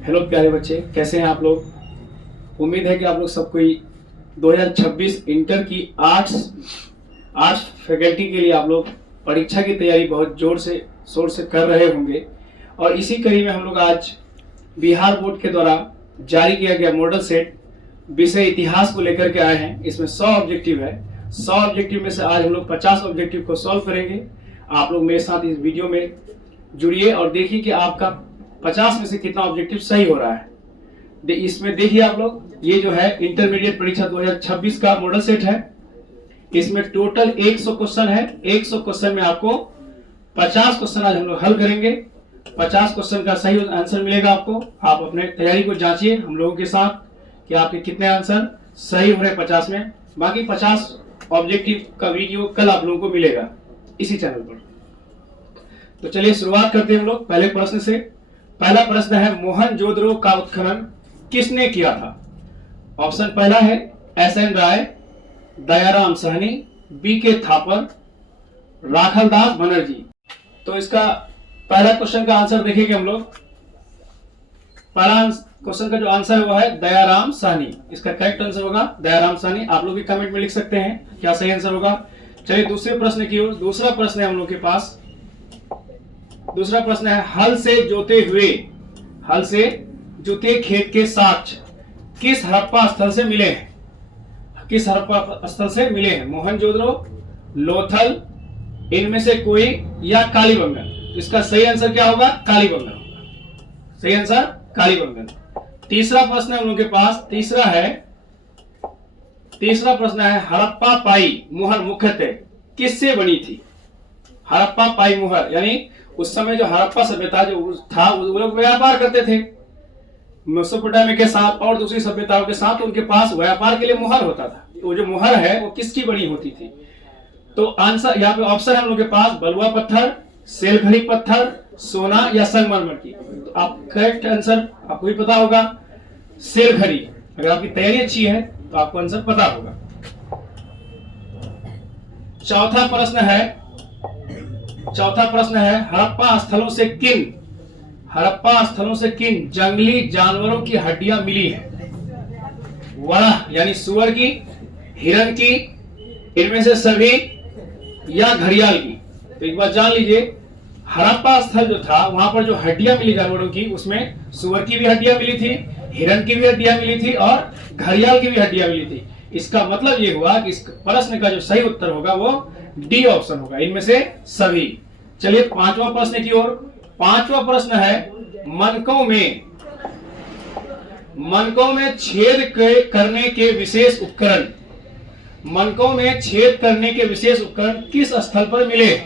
Hello प्यारे बच्चे, कैसे हैं आप लोग। उम्मीद है कि आप लोग सब कोई 2026 इंटर की आर्ट्स फैकल्टी के लिए आप लोग परीक्षा की तैयारी बहुत जोर से शोर से कर रहे होंगे। और इसी कड़ी में हम लोग आज बिहार बोर्ड के द्वारा जारी किया गया मॉडल सेट विषय इतिहास को लेकर के आए हैं। इसमें 100 ऑब्जेक्टिव है। 100 ऑब्जेक्टिव में से आज हम लोग 50 ऑब्जेक्टिव को सॉल्व करेंगे। आप लोग मेरे साथ इस वीडियो में जुड़िए और देखिए कि आपका 50 में से कितना ऑब्जेक्टिव सही हो रहा है। इसमें देखिए आप लोग, ये जो है इंटरमीडिएट परीक्षा 2026 का मॉडल सेट है। इसमें टोटल 100 क्वेश्चन है। 100 क्वेश्चन में आपको 50 क्वेश्चन आज हम लोग हल करेंगे। 50 क्वेश्चन का सही आंसर मिलेगा आपको। आप अपने तैयारी को जांचिए हम लोगों के साथ कि आपके कितने आंसर सही हो रहे 50 में। बाकी 50 ऑब्जेक्टिव का वीडियो कल आप लोगों को मिलेगा इसी चैनल पर। तो चलिए शुरुआत करते हैं हम लोग पहले प्रश्न से। पहला प्रश्न है, मोहनजोदड़ो का उत्खनन किसने किया था। ऑप्शन पहला है एस.एन. राय, दयाराम साहनी, बी.के. थापर, राखलदास बनर्जी। तो इसका पहला क्वेश्चन का आंसर देखेंगे हम लोग। पहला क्वेश्चन का जो आंसर है वो है दयाराम साहनी। इसका करेक्ट आंसर होगा दयाराम साहनी। आप लोग भी कमेंट में लिख सकते हैं क्या सही आंसर होगा। चलिए दूसरे प्रश्न की ओर। दूसरा प्रश्न है हम लोग के पास। दूसरा प्रश्न है, हल से जुते खेत के साक्ष्य किस हड़प्पा स्थल से मिले हैं। किस हड़प्पा स्थल से मिले हैं। मोहनजोदड़ो, लोथल, इनमें से कोई या कालीबंगन। इसका सही आंसर क्या होगा, कालीबंगन होगा। सही आंसर कालीबंगन। तीसरा प्रश्न है हम लोग के पास। तीसरा प्रश्न है, हड़प्पा पाई मुहर मुख्यतः किससे बनी थी। हड़प्पा पाई मुहर यानी उस समय जो हड़प्पा सभ्यता जो था वो लोग व्यापार करते थे मेसोपोटामिया के साथ और दूसरी सभ्यताओं के साथ। उनके पास व्यापार के लिए मुहर होता था। वो जो मुहर है वो किसकी बनी होती थी। तो आंसर यहाँ पे ऑप्शन है हम लोग के पास बलुआ पत्थर, सेलखड़ी पत्थर, सोना या संगमरमर की। तो आप करेक्ट आंसर आपको भी पता होगा सेलखड़ी। अगर आपकी तैयारी अच्छी है तो आपको आंसर पता होगा। चौथा प्रश्न है, हड़प्पा स्थलों से किन जंगली जानवरों की हड्डियां मिली हैं। वराह यानी सुअर की, हिरण की, इनमें से सभी या घड़ियाल की। तो एक बार जान लीजिए, हड़प्पा स्थल जो था वहां पर जो हड्डियां मिली जानवरों की, उसमें सुअर की भी हड्डियां मिली थी, हिरण की भी हड्डियां मिली थी और घड़ियाल की भी हड्डियां मिली थी। इसका मतलब ये हुआ कि इस प्रश्न का जो सही उत्तर होगा वो डी ऑप्शन होगा, इनमें से सभी। चलिए पांचवा प्रश्न की ओर। पांचवा प्रश्न है, मनकों में छेद करने के विशेष उपकरण। मनकों में छेद करने के विशेष उपकरण किस स्थल पर मिले।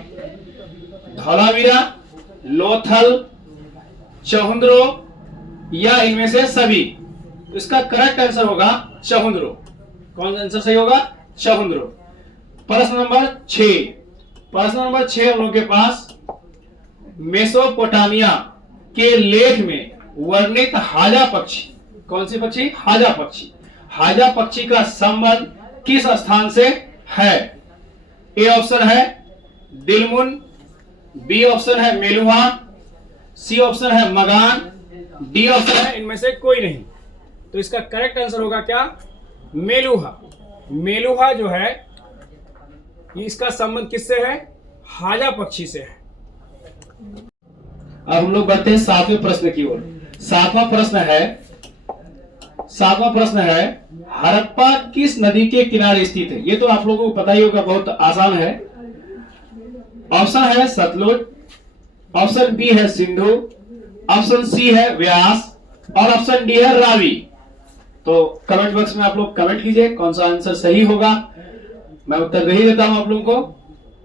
धौलावीरा, लोथल, चहुंद्रो या इनमें से सभी। तो इसका करेक्ट आंसर होगा चहुंद्रो। कौन सा आंसर सही होगा, चहुंद्रो। प्रश्न नंबर 6 हम लोग के पास, मेसोपोटामिया के लेख में वर्णित हाजा पक्षी। कौन सी पक्षी, हाजा पक्षी। हाजा पक्षी का संबंध किस स्थान से है। ए ऑप्शन है दिलमुन, बी ऑप्शन है मेलुहा, सी ऑप्शन है मगान, डी ऑप्शन है इनमें से कोई नहीं। तो इसका करेक्ट आंसर होगा क्या, मेलुहा। मेलुहा जो है इसका संबंध किससे है, हाजा पक्षी से है। अब हम लोग बढ़ते हैं 7वें प्रश्न की ओर। 7वां प्रश्न है, हड़प्पा किस नदी के किनारे स्थित है। ये तो आप लोगों को पता ही होगा, बहुत आसान है। ऑप्शन है सतलुज, ऑप्शन बी है सिंधु, ऑप्शन सी है व्यास और ऑप्शन डी है रावी। तो कमेंट बॉक्स में आप लोग कमेंट कीजिए कौन सा आंसर सही होगा। मैं उत्तर दे ही देता हूं आप लोगों को।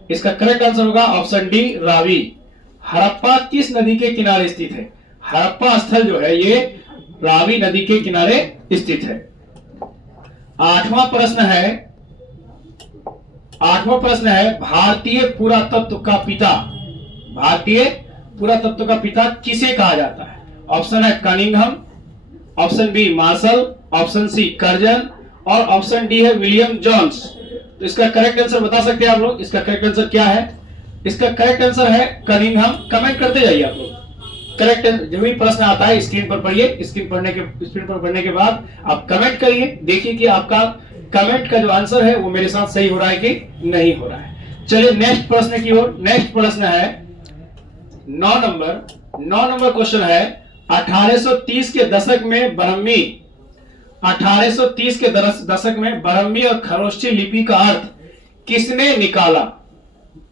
इसका करेक्ट आंसर होगा ऑप्शन डी, रावी। हड़प्पा किस नदी के किनारे स्थित है। हड़प्पा स्थल जो है ये रावी नदी के किनारे स्थित है। 8वां प्रश्न है, भारतीय पुरातत्व का पिता किसे कहा जाता है। ऑप्शन है Cunningham, option B Marshall, option C Curzon और ऑप्शन डी है विलियम जोन्स। तो इसका करेक्ट आंसर बता सकते हैं आप लोग, इसका करेक्ट आंसर क्या है। इसका करेक्ट आंसर है कनिंघम। कमेंट करते जाइए आप लोग। करेक्ट जो भी प्रश्न आता है स्क्रीन पर पढ़िए, स्क्रीन पर पढ़ने के बाद आप कमेंट करिए, देखिए कि आपका कमेंट का जो आंसर है वो मेरे साथ सही हो रहा है कि नहीं हो रहा है। चलिए नेक्स्ट प्रश्न की ओर। नेक्स्ट प्रश्न है 9 नंबर क्वेश्चन है 1830 के दशक में ब्राह्मी 1830 के दशक में ब्राह्मी और खरोष्ठी लिपि का अर्थ किसने निकाला?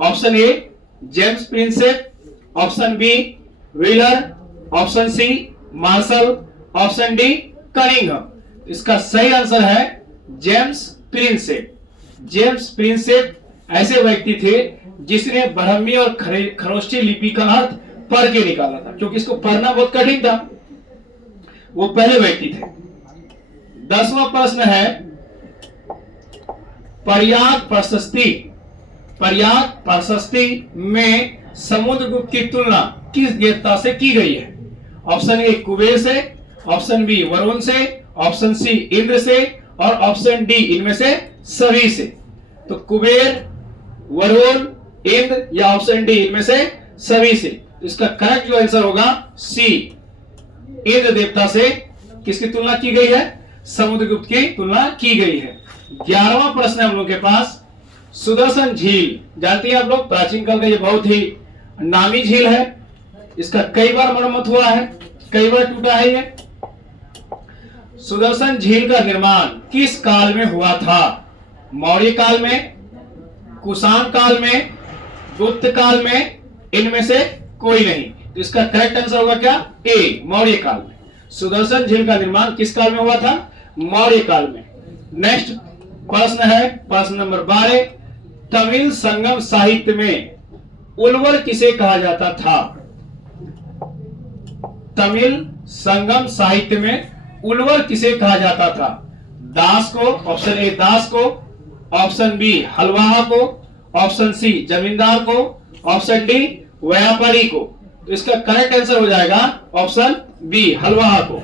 Option A James Prinsep, option B Wheeler, option C Marshall, option D Cunningham. इसका सही आंसर है जेम्स प्रिंसेप। जेम्स प्रिंसेप ऐसे व्यक्ति थे जिसने ब्राह्मी और खरोष्ठी लिपि का अर्थ पढ़ के निकाला था, क्योंकि इसको पढ़ना बहुत कठिन था। वो पहले व्यक्ति थे। 10वां प्रश्न है प्रयाग प्रशस्ति में समुद्रगुप्त की तुलना किस देवता से की गई है? ऑप्शन ए कुबेर से, ऑप्शन बी वरुण से, ऑप्शन सी इंद्र से और ऑप्शन डी इनमें से सभी से। तो कुबेर, वरुण, इंद्र या ऑप्शन डी इनमें से सभी से। इसका करेक्ट जो आंसर होगा सी, इंद्र देवता से किसकी तुलना की गई है? समुद्रगुप्त की तुलना की गई है। 11वां प्रश्न है हम लोग के पास सुदर्शन झील। जानती हैं आप लोग, प्राचीन काल का ये बहुत ही नामी झील है। इसका कई बार मरम्मत हुआ है, कई बार टूटा है ये। सुदर्शन झील का निर्माण किस काल में हुआ था? मौर्य काल में, कुषाण काल में, गुप्त काल में, इनमें से कोई नहीं। तो इसका करेक्ट आंसर होगा क्या? ए मौर्य काल में। सुदर्शन झील का निर्माण किस काल में हुआ था? मौर्य काल में। नेक्स्ट प्रश्न है प्रश्न नंबर 12। तमिल संगम साहित्य में उल्वर किसे कहा जाता था? तमिल संगम साहित्य में उल्वर किसे कहा जाता था? दास को, ऑप्शन ए दास को, ऑप्शन बी हलवाहा को, ऑप्शन सी जमींदार को, ऑप्शन डी व्यापारी को। तो इसका करेक्ट आंसर हो जाएगा ऑप्शन बी हलवाहा को।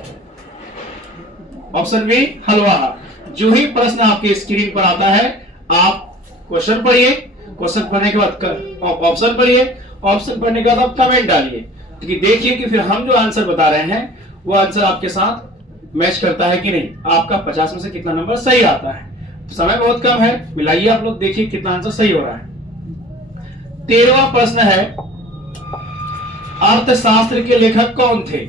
ऑप्शन बी हलवाहा। जो ही प्रश्न आपके स्क्रीन पर आता है आप क्वेश्चन पढ़िए, क्वेश्चन पढ़ने के बाद ऑप्शन पढ़िए, ऑप्शन पढ़ने के बाद आप कमेंट डालिए, क्योंकि देखिए कि फिर हम जो आंसर बता रहे हैं वो आंसर आपके साथ मैच करता है कि नहीं, आपका 50 में से कितना नंबर सही आता है। समय बहुत कम है, मिलाइए आप लोग, देखिए कितना आंसर सही हो रहा है। 13वां प्रश्न है अर्थशास्त्र के लेखक कौन थे?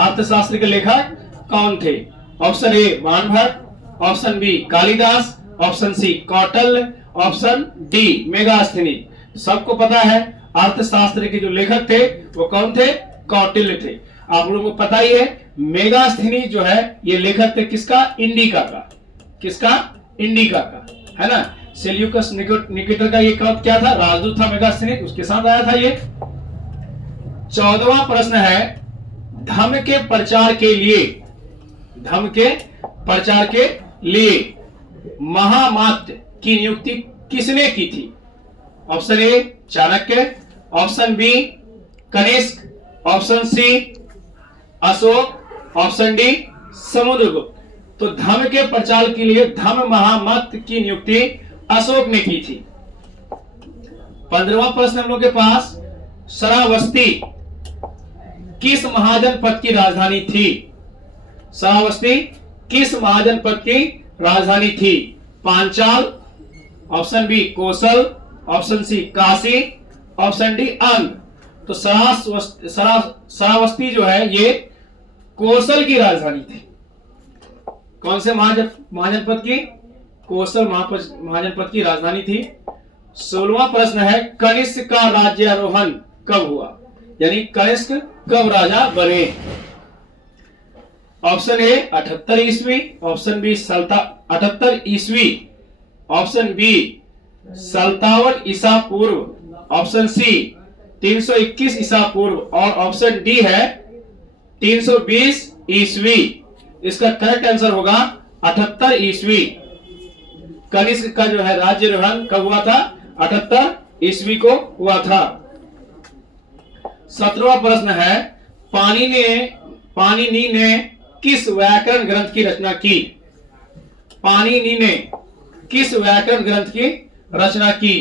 अर्थशास्त्र के लेखक कौन थे? Option A Banabhatta, option B Kalidas, option C Kautilya, option D Megasthenes. सबको पता है अर्थशास्त्र के जो लेखक थे वो कौन थे? कौटिल्य थे। आप लोगों को पता ही है मेगास्थनी जो है ये लेखक थे किसका? इंडिका का। किसका? इंडिका का, है ना। सेल्यूकस निकेटर का ये क्या था? राजदूत था मेगास्थनी, उसके साथ आया था ये। 14वां प्रश्न है धम्म के प्रचार के लिए महामात्य की नियुक्ति किसने की थी? Option A Chanakya, option B Kanishka, option C Ashoka, option D Samudragupta. तो धम्म के प्रचार के लिए धम्म महामात्य की नियुक्ति अशोक ने की थी। 15वां प्रश्न हम लोग के पास श्रावस्ती किस महाजनपद की राजधानी थी? श्रावस्ती किस महाजनपद की राजधानी थी? Panchal, option B Kosal, option C Kashi, option D Anga. तो श्रावस्ती जो है ये कोसल की राजधानी थी। कौन से महाजनपद की? कोसल महाजनपद की राजधानी थी। 16वां प्रश्न है कनिष्क का राज्यारोहण कब हुआ? यानी कनिष्क कब राजा बने? ऑप्शन ए 78 ईस्वी, ऑप्शन बी 78 ईस्वी, ऑप्शन बी 57 ईसा पूर्व, ऑप्शन सी 321 ईसा पूर्व और ऑप्शन डी है 320 ईस्वी। इसका करेक्ट आंसर होगा 78 ईस्वी। कनिष्क का जो है राज्यारोहण कब हुआ था? 78 ईस्वी को हुआ था। 17वां प्रश्न है पाणिनि ने किस व्याकरण ग्रंथ की रचना की? पाणिनि ने किस व्याकरण ग्रंथ की रचना की?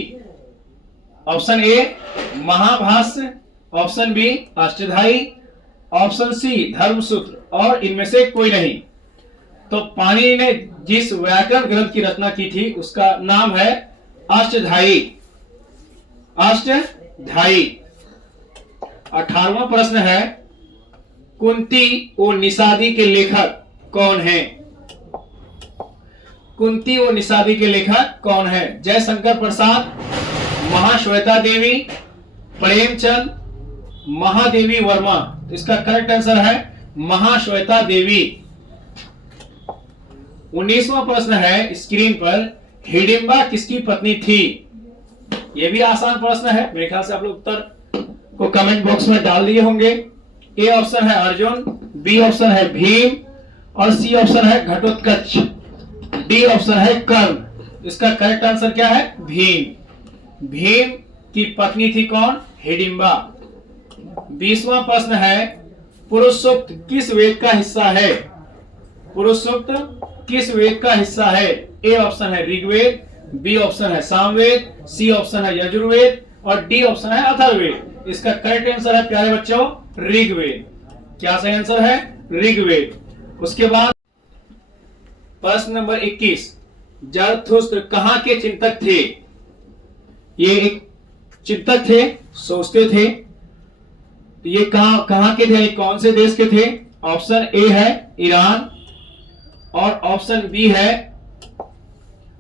Option A Mahabhashya, option B Ashtadhyayi, option C Dharmasutra और इनमें से कोई नहीं। तो पाणिनि ने जिस व्याकरण ग्रंथ की रचना की थी उसका नाम है अष्टधाई। अष्टधाई। 18वां प्रश्न है, कुंती और निषादी के लेखक कौन हैं? कुंती और निषादी के लेखक कौन है? जयशंकर प्रसाद, महाश्वेता देवी, प्रेमचंद, महादेवी वर्मा। तो इसका करेक्ट आंसर है महाश्वेता देवी। 19वां प्रश्न है स्क्रीन पर, हिडिंबा किसकी पत्नी थी? यह भी आसान प्रश्न है, मेरे ख्याल से आप लोग उत्तर को कमेंट बॉक्स में डाल दिए होंगे। ए ऑप्शन है अर्जुन, बी ऑप्शन है भीम और सी ऑप्शन है घटोत्कच, डी ऑप्शन है कर्ण। इसका करेक्ट आंसर क्या है? भीम। भीम की पत्नी थी कौन? हिडिंबा। 20वां प्रश्न है, पुरुष सूक्त किस वेद का हिस्सा है? पुरुष सूक्त किस वेद का हिस्सा है? ए ऑप्शन है ऋग्वेद, बी ऑप्शन है सामवेद, सी ऑप्शन है यजुर्वेद और डी ऑप्शन है अथर्ववेद। इसका करेक्ट आंसर है प्यारे बच्चों ऋग्वेद। क्या सही आंसर है? ऋग्वेद। उसके बाद प्रश्न नंबर 21, जरथुस्त्र कहां के चिंतक थे? ये एक चिंतक थे, सोचते थे। ये कहां के थे? कौन से देश के थे? ऑप्शन ए है ईरान और ऑप्शन बी है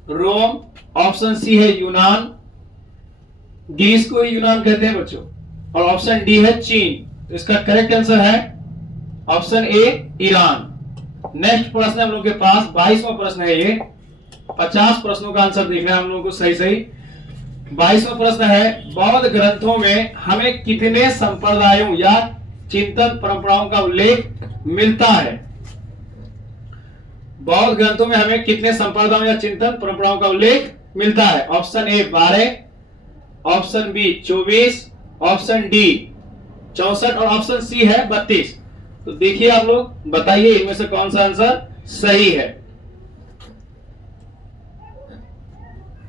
रोम, ऑप्शन सी है यूनान, ग्रीस को यूनान कहते हैं बच्चों, और ऑप्शन डी है चीन। इसका करेक्ट आंसर है ऑप्शन ए ईरान। नेक्स्ट प्रश्न हम लोग के पास 22वां प्रश्न है। ये 50 प्रश्नों का आंसर देखना है हम लोगों को सही सही। 22वां प्रश्न है, बौद्ध ग्रंथों में हमें कितने संप्रदायों या चिंतन परंपराओं का उल्लेख मिलता है? बौद्ध ग्रंथों में हमें कितने संप्रदायों या चिंतन परंपराओं का उल्लेख मिलता है? Option A 12, option B 24, option D 64 और ऑप्शन सी है 32। तो देखिए आप लोग बताइए इनमें से कौन सा आंसर सही है।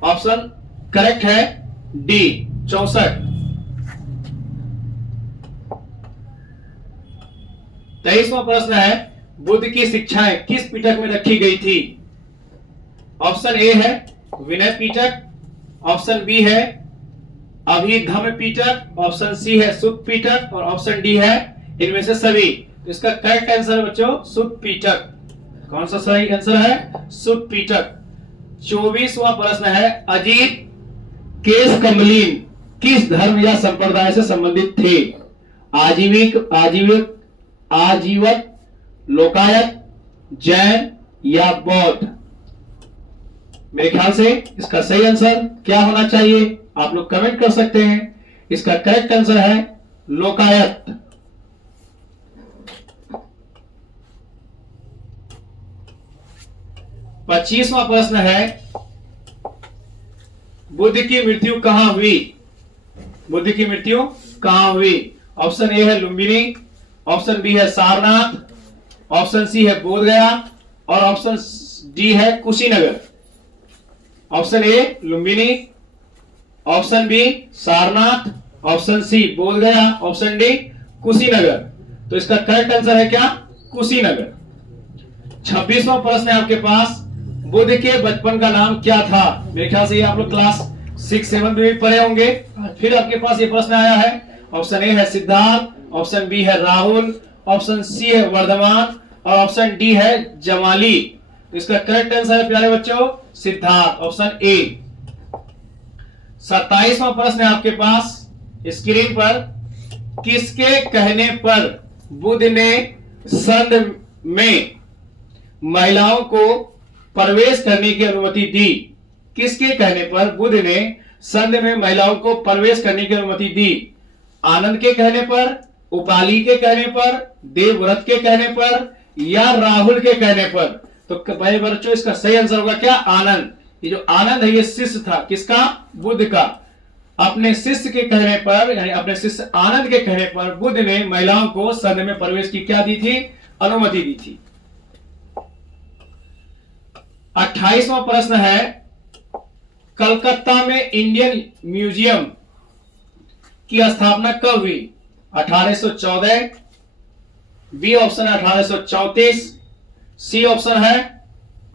ऑप्शन करेक्ट है डी 64। 23वां प्रश्न है, बुद्ध की शिक्षाएं किस पिटक में रखी गई थी? ऑप्शन ए है विनय पिटक, ऑप्शन बी है अभिधम्म पिटक, ऑप्शन सी है सुत्त पिटक और ऑप्शन डी है इनमें से सभी। तो इसका करेक्ट आंसर बच्चों सुत्त पिटक। कौन सा सही आंसर है? सुत्त पिटक। 24वां प्रश्न है, अजीत केशकमलीन किस धर्म या संप्रदाय से संबंधित थे? आजीवक, लोकायत, जैन या बौद्ध? मेरे ख्याल से इसका सही आंसर क्या होना चाहिए आप लोग कमेंट कर सकते हैं। इसका करेक्ट आंसर है लोकायत। 25वां प्रश्न है, बुद्ध की मृत्यु कहां हुई? बुद्ध की मृत्यु कहां हुई? ऑप्शन ए है लुम्बिनी, ऑप्शन बी है सारनाथ, ऑप्शन सी है बोधगया और ऑप्शन डी है Kushinagar. Option A Lumbini, option B Sarnath, option C Bodhgaya, option D Kushinagar. तो इसका करेक्ट आंसर है क्या? कुशीनगर। 26वां प्रश्न है आपके पास, बुद्ध के बचपन का नाम क्या था? मेरे ख्याल से ये आप लोग क्लास 6-7 में भी पढ़े होंगे। फिर आपके पास ये प्रश्न आया है। ऑप्शन ए है सिद्धार्थ, ऑप्शन बी है राहुल, ऑप्शन सी है वर्धमान और ऑप्शन डी है जमाली। इसका करेक्ट आंसर है प्यारे बच्चों सिद्धार्थ, ऑप्शन ए। 27वां प्रश्न है आपके पास स्क्रीन पर, किसके कहने पर बुद्ध ने संघ में महिलाओं को प्रवेश करने की अनुमति दी? किसके कहने पर बुद्ध ने संघ में महिलाओं को प्रवेश करने की अनुमति दी? आनंद के कहने पर, उपाली के कहने पर, देवव्रत के कहने पर या राहुल के कहने पर? तो भाई बच्चों इसका सही आंसर होगा क्या? आनंद। ये जो आनंद है ये शिष्य था किसका? बुद्ध का। अपने शिष्य के कहने पर यानी अपने शिष्य आनंद के कहने पर बुद्ध ने महिलाओं को संघ में प्रवेश की क्या दी थी? अनुमति दी थी। 28वां प्रश्न है, कलकत्ता में इंडियन म्यूजियम की स्थापना कब हुई? 1814, बी ऑप्शन है 1834, सी ऑप्शन है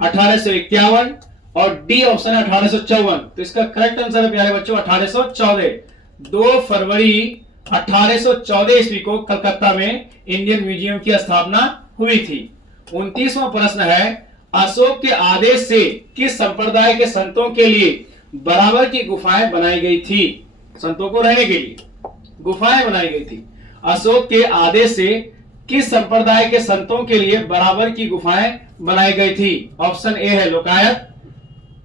1851 और डी ऑप्शन है 1854। तो इसका करेक्ट आंसर है प्यारे बच्चों 1814। 2 फरवरी 1814 ईस्वी को कलकत्ता में इंडियन म्यूजियम की स्थापना हुई थी। 29वां प्रश्न है, अशोक के आदेश से किस संप्रदाय के संतों के लिए बराबर की गुफाएं बनाई गई थी? संतों को रहने के लिए गुफाएं बनाई गई थी। अशोक के आदेश से किस संप्रदाय के संतों के लिए बराबर की गुफाएं बनाई गई थी? ऑप्शन ए है लोकायत,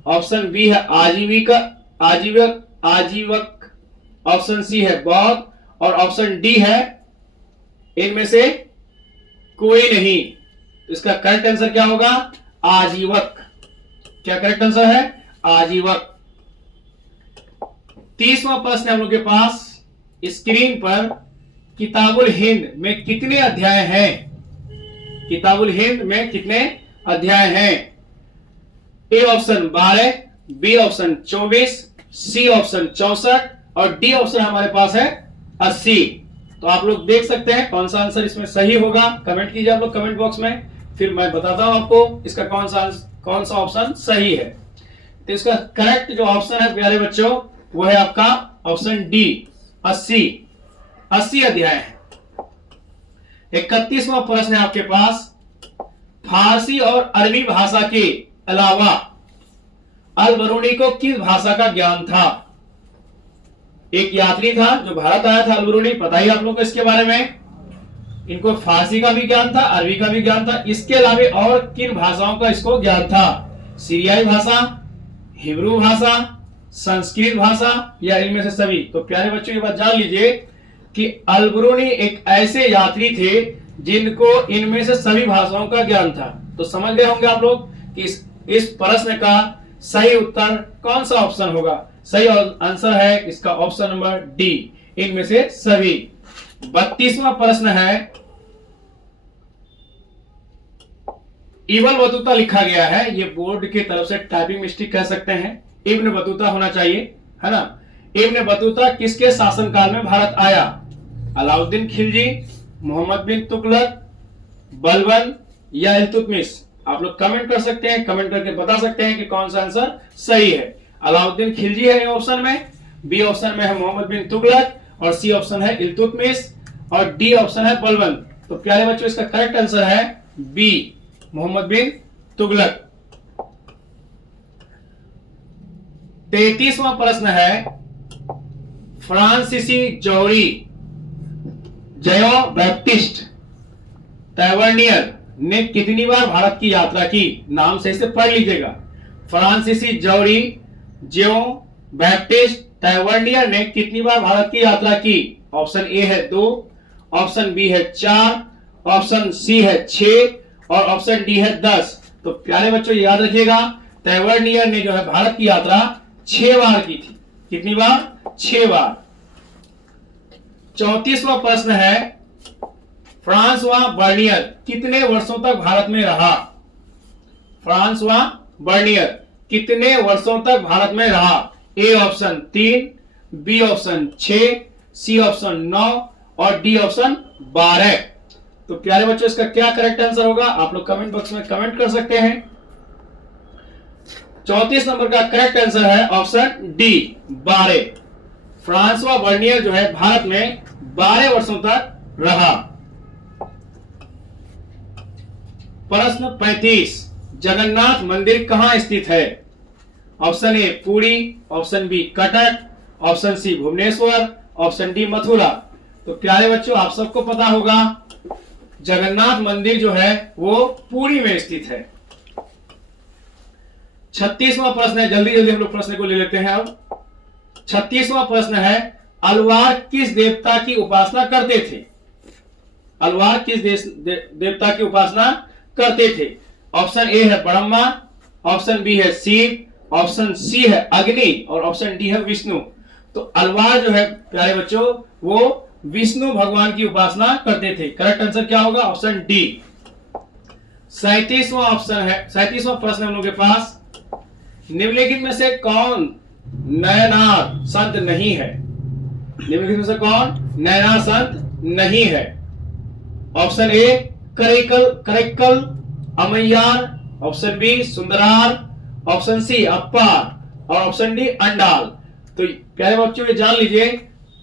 ऑप्शन बी है आजीवक, ऑप्शन सी है बौद्ध और ऑप्शन डी है इनमें से कोई नहीं। इसका करेक्ट आंसर क्या होगा? आजीवक। क्या करेक्ट आंसर है? आजीवक। 30वां प्रश्न हम लोग के पास स्क्रीन पर, किताबुल हिंद में कितने अध्याय हैं? किताबुल हिंद में कितने अध्याय हैं? A option 12, B option 24, C option 64 और डी ऑप्शन हमारे पास है 80। तो आप लोग देख सकते हैं कौन सा आंसर इसमें सही होगा। कमेंट कीजिए आप लोग कमेंट बॉक्स में, फिर मैं बताता हूं आपको इसका कौन सा ऑप्शन सही है। तो इसका करेक्ट जो ऑप्शन है प्यारे बच्चों वो है आपका ऑप्शन डी 80 अध्याय है। 31वां प्रश्न है आपके पास, फारसी और अरबी भाषा के अलावा अल बरूनी को किस भाषा का ज्ञान था? एक यात्री था जो भारत आया था, अल बरूनी, पता ही आप लोगों को इसके बारे में। इनको फारसी का भी ज्ञान था, अरबी का भी ज्ञान था। इसके अलावा और किन भाषाओं का इसको ज्ञान था? सीरियाई भाषा, हिब्रू भाषा, संस्कृत भाषा या इनमें से सभी? तो प्यारे बच्चों ये बात जान लीजिए कि अल बरूनी एक ऐसे यात्री थे जिनको इनमें से सभी भाषाओं का ज्ञान था। तो समझ गए होंगे आप लोग कि इस प्रश्न का सही उत्तर कौन सा ऑप्शन होगा। सही आंसर है इसका ऑप्शन नंबर डी, इनमें से सभी। 32वां प्रश्न है, इब्न बतूता लिखा गया है, ये बोर्ड की तरफ से टाइपिंग मिस्टेक कह सकते हैं, इब्न बतूता होना चाहिए, है ना। इब्न बतूता किसके शासनकाल में भारत आया? अलाउद्दीन खिलजी, मोहम्मद बिन तुगलक, बलबन या इल्तुतमिश? आप लोग कमेंट कर सकते हैं, कमेंट करके बता सकते हैं कि कौन सा आंसर सही है। अलाउद्दीन खिलजी है ए ऑप्शन में, बी ऑप्शन में है मोहम्मद बिन तुगलक और सी ऑप्शन है इल्तुतमिश और डी ऑप्शन है बलबन। तो प्यारे बच्चों इसका करेक्ट आंसर है बी, मोहम्मद बिन तुगलक। 33वां प्रश्न है, फ्रांसीसी जौहरी जयो बैप्टिस्ट टैवर्नियर ने कितनी बार भारत की यात्रा की? नाम से इसे पढ़ लीजिएगा। फ्रांसीसी जौहरी ज्यो बैप्टिस्ट टैवर्नियर ने कितनी बार भारत की यात्रा की? ऑप्शन ए है 2, ऑप्शन बी है 4, ऑप्शन सी है 6 और ऑप्शन डी है 10। तो प्यारे बच्चों याद रखिएगा, टैवर्नियर ने जो है भारत की यात्रा 6 बार की थी। कितनी बार? 6 बार। 34वां प्रश्न है, फ्रांसवा बर्नियर कितने वर्षों तक भारत में रहा? फ्रांसवा बर्नियर कितने वर्षों तक भारत में रहा? A option 3, B option 6, C option 9 और डी ऑप्शन 12। तो प्यारे बच्चों इसका क्या करेक्ट आंसर होगा? आप लोग कमेंट बॉक्स में कमेंट कर सकते हैं। 34 नंबर का करेक्ट आंसर है ऑप्शन डी 12। फ्रांसवा बर्नियर जो है भारत में 12 वर्षों तक रहा। प्रश्न 35, जगन्नाथ मंदिर कहां स्थित है? Option A Puri, option B Cuttack, option C Bhubaneswar, option D Mathura. तो प्यारे बच्चों आप सबको पता होगा जगन्नाथ मंदिर जो है वो पुरी में स्थित है। 36वां प्रश्न है, जल्दी जल्दी हम लोग प्रश्न को ले लेते हैं। अब 36वां प्रश्न है, अलवार किस देवता की उपासना करते थे? अलवार किस देवता की उपासना करते थे? ऑप्शन ए है ब्रह्मा, ऑप्शन बी है शिव, ऑप्शन सी है अग्नि और ऑप्शन डी है विष्णु। तो अलवार जो है प्यारे बच्चों वो विष्णु भगवान की उपासना करते थे। करेक्ट आंसर क्या होगा? Option D. 37वां ऑप्शन है, 37वां प्रश्न हम लोग के पास, निम्नलिखित में से कौन नयनार संत नहीं है? निम्नलिखित में से कौन नयनार संत नहीं है। Option A Karaikal Karaikkal Ammaiyar, option B Sundarar, option C Appar और ऑप्शन डी अंडाल। तो प्यारे बच्चों ये जान लीजिए,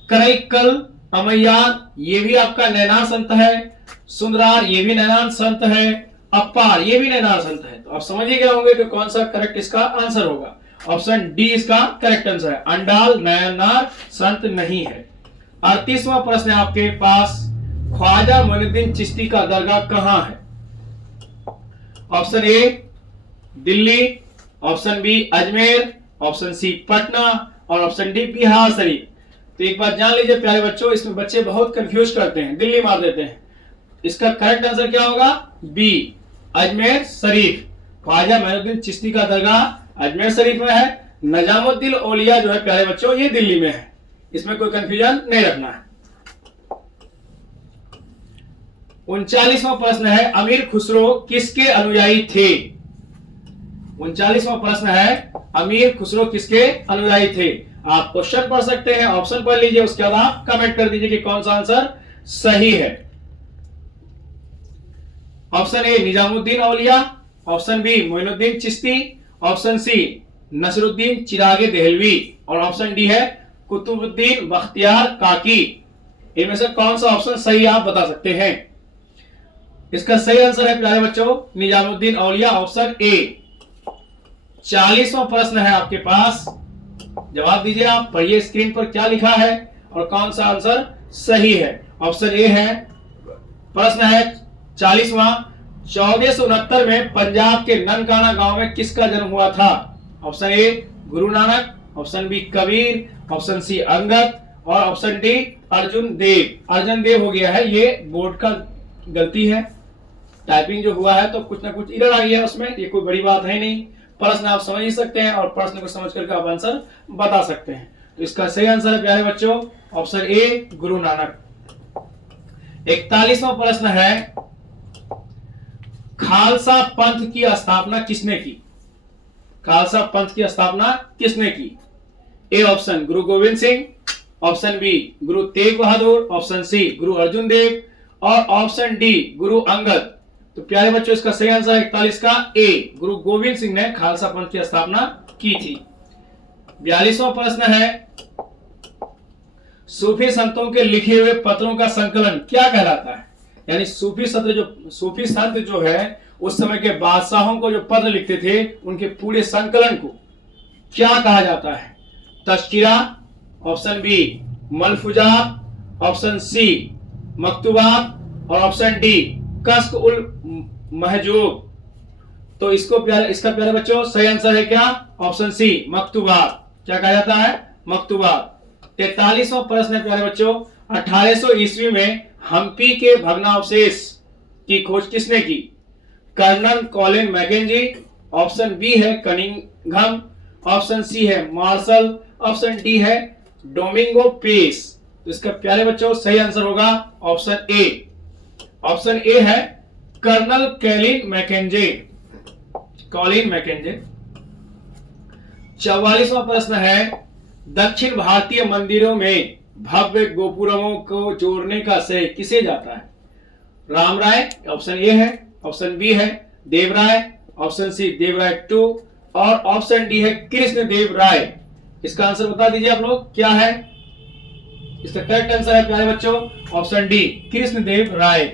करैक्कल अमैयार ये भी आपका नैनार संत है, सुंदरार ये भी नैनार संत है, अप्पार ये भी नैनार संत है। तो आप समझ ही गए होंगे कि कौन सा करेक्ट इसका आंसर होगा। ऑप्शन डी इसका करेक्ट आंसर है, अंडाल नैनार संत नहीं है। 38वां प्रश्न है आपके पास, ख्वाजा मोइनुद्दीन चिश्ती का दरगाह कहां है? Option A Delhi, option B Ajmer, option C Patna और ऑप्शन डी बिहार शरीफ। तो एक बात जान लीजिए प्यारे बच्चों, इसमें बच्चे बहुत कंफ्यूज करते हैं, दिल्ली मार देते हैं। इसका करेक्ट आंसर क्या होगा? बी अजमेर शरीफ। ख्वाजा मोइनुद्दीन चिश्ती का दरगाह अजमेर शरीफ में है, निजामुद्दीन औलिया जो है प्यारे बच्चों ये दिल्ली में है। इसमें कोई कंफ्यूजन नहीं रखना है। 39वां प्रश्न है, अमीर खुसरो किसके अनुयायी थे? 39वां प्रश्न है, अमीर खुसरो किसके अनुयायी थे? आप क्वेश्चन पढ़ सकते हैं, ऑप्शन पढ़ लीजिए, उसके बाद आप कमेंट कर दीजिए कि कौन सा आंसर सही है। Option A Nizamuddin Auliya, option B Moinuddin Chishti, option C Nasiruddin Chirag Dehlavi और ऑप्शन डी है कुतुबुद्दीन बख्तियार काकी। इनमें से कौन सा ऑप्शन सही आप बता सकते हैं? इसका सही आंसर है प्यारे बच्चों निजामुद्दीन औलिया, ऑप्शन ए। 40वां प्रश्न है आपके पास, जवाब दीजिए आप, पढ़िए स्क्रीन पर क्या लिखा है और कौन सा आंसर सही है। ऑप्शन ए है, प्रश्न है 40वां, 1469 में पंजाब के ननकाना गांव में किसका जन्म हुआ था? Option A Guru Nanak, option B Kabir, option C Angad और ऑप्शन डी अर्जुन देव। अर्जुन देव हो गया है, ये बोर्ड का गलती है, टाइपिंग जो हुआ है तो कुछ ना कुछ एरर आई है उसमें, ये कोई बड़ी बात है नहीं। प्रश्न आप समझ ही सकते हैं और प्रश्न को समझ करके आप आंसर बता सकते हैं। तो इसका सही आंसर है प्यारे बच्चों ऑप्शन ए गुरु नानक। 41वां प्रश्न है, खालसा पंथ की स्थापना किसने की? खालसा पंथ की स्थापना किसने की? A option Guru Govind Singh, option B Guru Tegh Bahadur, option C गुरु अर्जुन देव और ऑप्शन डी गुरु अंगद। तो प्यारे बच्चों इसका सही आंसर 41 का ए गुरु गोविंद सिंह ने खालसा पंथ की स्थापना की थी। 42वां प्रश्न है, सूफी संतों के लिखे हुए पत्रों का संकलन क्या कहलाता है? यानी सूफी संत जो है उस समय के बादशाहों को जो पत्र लिखते थे उनके पूरे संकलन को क्या कहा जाता है? Tazkira, option B Malfuzat, option C Maktubat और ऑप्शन डी कश्क उल महजूब। तो इसका प्यारे बच्चों सही आंसर है क्या? Option C Maktubat. क्या कहा जाता है? मकतूबात। 43वां प्रश्न है प्यारे बच्चों, 1800 ईस्वी में हम्पी के भग्नावशेष की खोज किसने की? Colonel Colin Mackenzie, option B है कनिंघम, ऑप्शन सी है मार्शल, ऑप्शन डी है डोमिंगो पेस। तो इसका प्यारे बच्चों सही आंसर होगा ऑप्शन ए। ऑप्शन ए है कर्नल कॉलिन मैकेंजे, कॉलिन मैकेंजे। 44वां प्रश्न है, दक्षिण भारतीय मंदिरों में भव्य गोपुरमों को जोड़ने का श्रेय किसे जाता है? राम राय, ऑप्शन ए है, ऑप्शन बी है देवराय, ऑप्शन सी देवराय 2 और ऑप्शन डी है कृष्ण देव राय। इसका आंसर बता दीजिए आप लोग क्या है? इसका करेक्ट आंसर है प्यारे बच्चों ऑप्शन डी कृष्ण देव राय।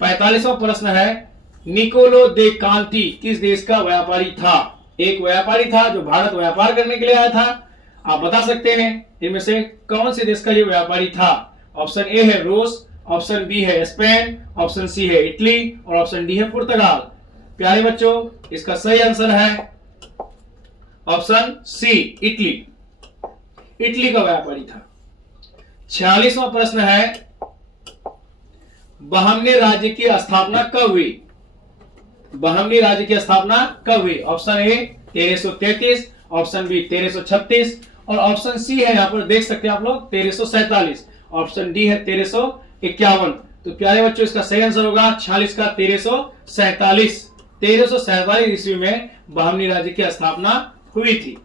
45वां प्रश्न है, निकोलो दे कांति किस देश का व्यापारी था? एक व्यापारी था जो भारत व्यापार करने के लिए आया था। आप बता सकते हैं इनमें से कौन से देश का ये व्यापारी था? ऑप्शन ए है रूस, ऑप्शन बी है स्पेन, ऑप्शन सी है इटली और ऑप्शन डी है पुर्तगाल। प्यारे बच्चों इसका सही आंसर है ऑप्शन सी इटली, इटली का व्यापारी था। 46वां प्रश्न है, बहमनी राज्य की स्थापना कब हुई? बहमनी राज्य की स्थापना कब हुई? ऑप्शन ए 1333, ऑप्शन बी 1336 और ऑप्शन सी है यहाँ पर देख सकते हैं आप लोग 1347, ऑप्शन डी है 1351। तो प्यारे बच्चों इसका सही आंसर होगा 46 का 1347। 1347 ईस्वी में बहमनी राज्य की स्थापना हुई थी।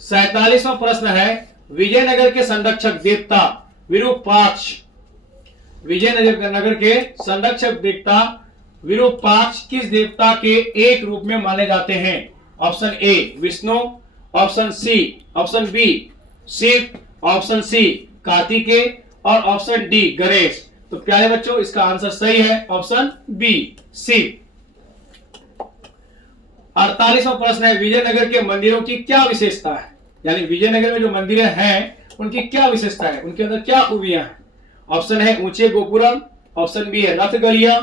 47वां प्रश्न है, विजयनगर के संरक्षक देवता विरूपाक्ष। विजयनगर के संरक्षक देवता विरूपाक्ष किस देवता के एक रूप में माने जाते हैं? Option A Vishnu, option B Shiv, option C Kartikeya और ऑप्शन डी गणेश। तो प्यारे बच्चों इसका आंसर सही है ऑप्शन बी शिव। 48वां प्रश्न है विजयनगर के मंदिरों की क्या विशेषता है? यानी विजयनगर में जो मंदिरें हैं उनकी क्या विशेषता है, उनके अंदर क्या खूबियां हैं? ऑप्शन है ऊंचे गोपुरम, ऑप्शन बी है रथ गलियां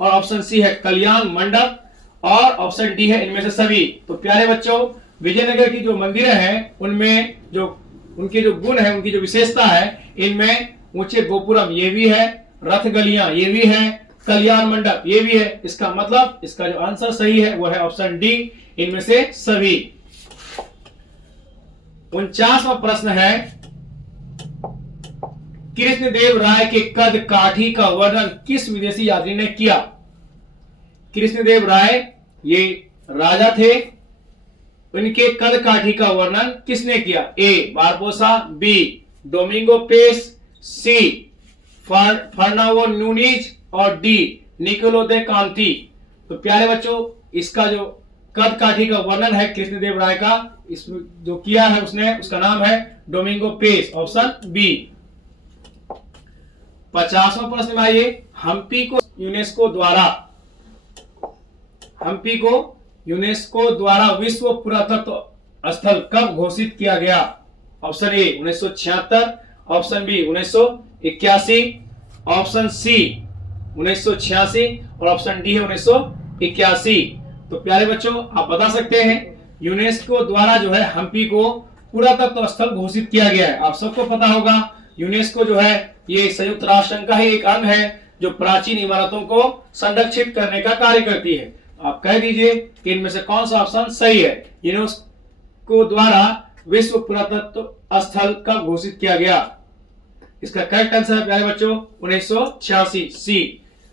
और ऑप्शन सी है कल्याण मंडप और ऑप्शन डी है इनमें से सभी। तो प्यारे बच्चों विजयनगर की जो मंदिरें हैं उनमें जो उनके जो गुण है, उनकी जो विशेषता है, इनमें ऊंचे गोपुरम ये भी है, रथ गलियां ये भी है, कल्याण मंडप ये भी है। इसका मतलब इसका जो आंसर सही है वो है ऑप्शन डी इनमें से सभी। 49वां प्रश्न है कृष्णदेव राय के कद काठी का वर्णन किस विदेशी यात्री ने किया? कृष्णदेव राय ये राजा थे, उनके कद काठी का वर्णन किसने किया? ए बारबोसा, बी डोमिंगो पेस, सी फर्नांडो नूनीज और डी निकोलो दे कांति। तो प्यारे बच्चों इसका जो कद काठी का वर्णन है कृष्णदेव राय का, इसमें जो किया है उसने, उसका नाम है डोमिंगो पेस, ऑप्शन बी। 50वां प्रश्न में आइए हम्पी को यूनेस्को द्वारा विश्व पुरातत्व स्थल कब घोषित किया गया? Option A 1976, option B 1981, option C 1986 और ऑप्शन डी है 1981। तो प्यारे बच्चों आप बता सकते हैं यूनेस्को द्वारा जो है हम्पी को पुरातत्व स्थल घोषित किया गया है। आप सबको पता होगा यूनेस्को जो है ये संयुक्त राष्ट्र संघ का ही एक अंग है जो प्राचीन इमारतों को संरक्षित करने का कार्य करती है। आप कह दीजिए कि इनमें से कौन सा ऑप्शन सही है? यूनेस्को द्वारा विश्व पुरातत्व स्थल कब घोषित किया गया? इसका करेक्ट आंसर है प्यारे बच्चों 1986 सी।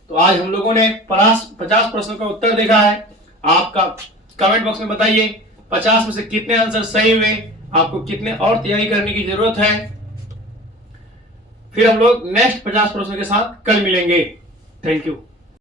तो आज हम लोगों ने 50 प्रश्नों का उत्तर देखा है। आपका कमेंट बॉक्स में बताइए 50 में से कितने आंसर सही हुए, आपको कितने और तैयारी करने की जरूरत है। फिर हम लोग नेक्स्ट 50 प्रश्नों के साथ कल मिलेंगे। Thank you.